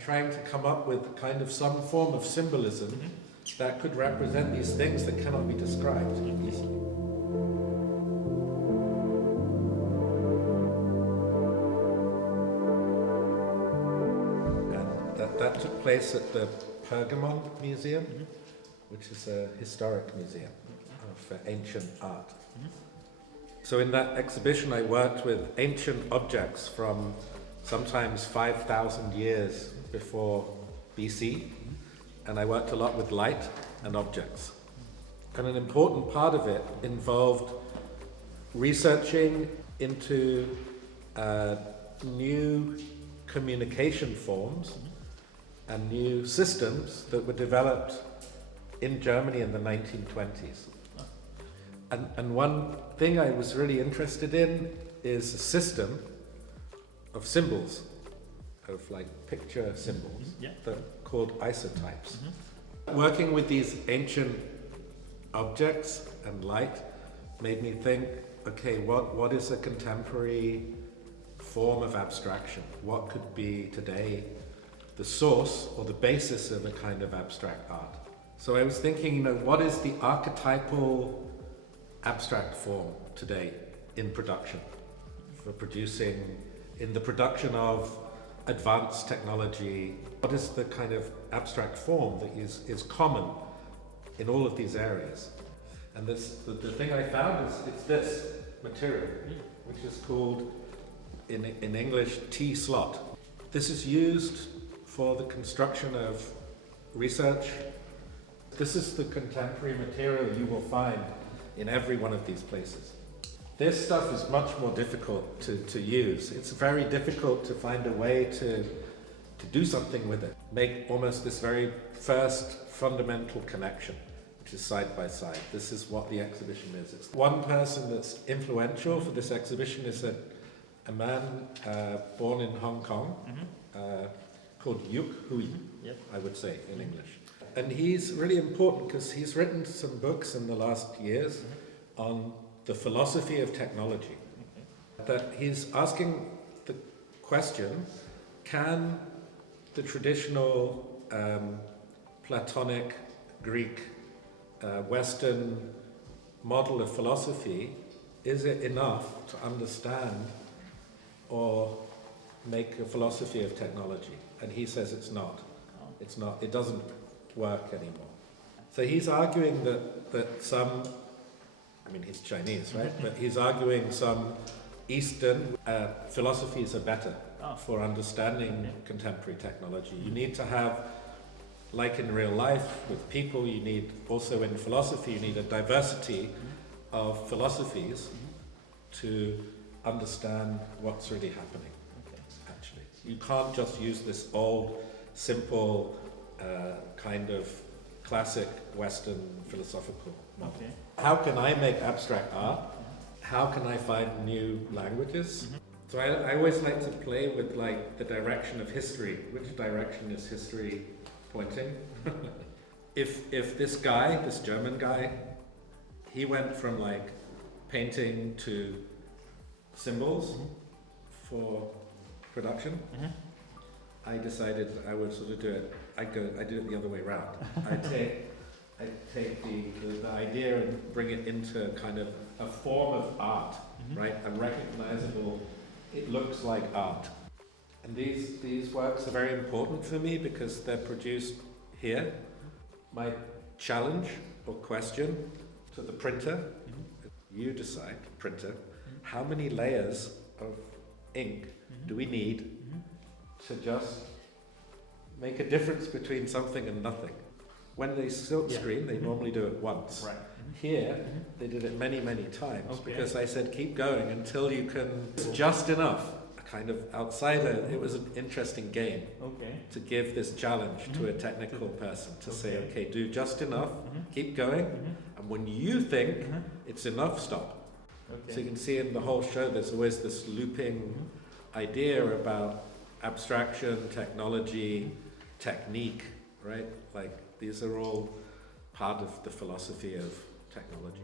trying to come up with kind of some form of symbolism that could represent these things that cannot be described easily. And that took place at the Perugia Museum, which is a historic museum of ancient art. So in that exhibition I worked with ancient objects from sometimes 5,000 years before BC, and I worked a lot with light and objects. And an important part of it involved researching into new communication forms and new systems that were developed in Germany in the 1920s. And one thing I was really interested in is a system of symbols, of like picture symbols, that are called isotypes. Working with these ancient objects and light made me think, okay, what is a contemporary form of abstraction? What could be today the source or the basis of a kind of abstract art? So I was thinking, what is the archetypal abstract form today in production, for producing, in the production of advanced technology? What is the kind of abstract form that is common in all of these areas? And the thing I found is it's this material, which is called in English T-slot. This is used for the construction of research. This is the contemporary material you will find in every one of these places. This stuff is much more difficult to use. It's very difficult to find a way to do something with it. Make almost this very first fundamental connection, which is side by side. This is what the exhibition is. It's one person that's influential for this exhibition is a man born in Hong Kong called Yuk Hui, I would say in English. And he's really important because he's written some books in the last years on the philosophy of technology. That he's asking the question, can the traditional Platonic, Greek, Western model of philosophy, is it enough to understand or make a philosophy of technology? And he says it's not. It's not. It doesn't work anymore. So he's arguing that some, I mean he's Chinese, right? But he's arguing some Eastern philosophies are better for understanding contemporary technology. You need to have, like in real life with people, you need also in philosophy, you need a diversity of philosophies to understand what's really happening, actually. You can't just use this old, simple, kind of classic Western philosophical model. How can I make abstract art? How can I find new languages? So I always like to play with like the direction of history. Which direction is history pointing? If this guy, this German guy, he went from like painting to symbols for production, I decided I would sort of do it. I do it the other way around. I take the idea and bring it into kind of a form of art, right? A recognizable. It looks like art. And these works are very important for me because they're produced here. My challenge or question to the printer, you decide, printer, how many layers of ink do we need to just make a difference between something and nothing? When they silk screen, they normally do it once. Right. Here, they did it many, many times because I said keep going until you can, just enough. A kind of outsider, it was an interesting game to give this challenge to a technical person to say, okay, do just enough, keep going, and when you think it's enough, stop. So you can see in the whole show there's always this looping idea about abstraction, technology, technique, right? Like these are all part of the philosophy of technology.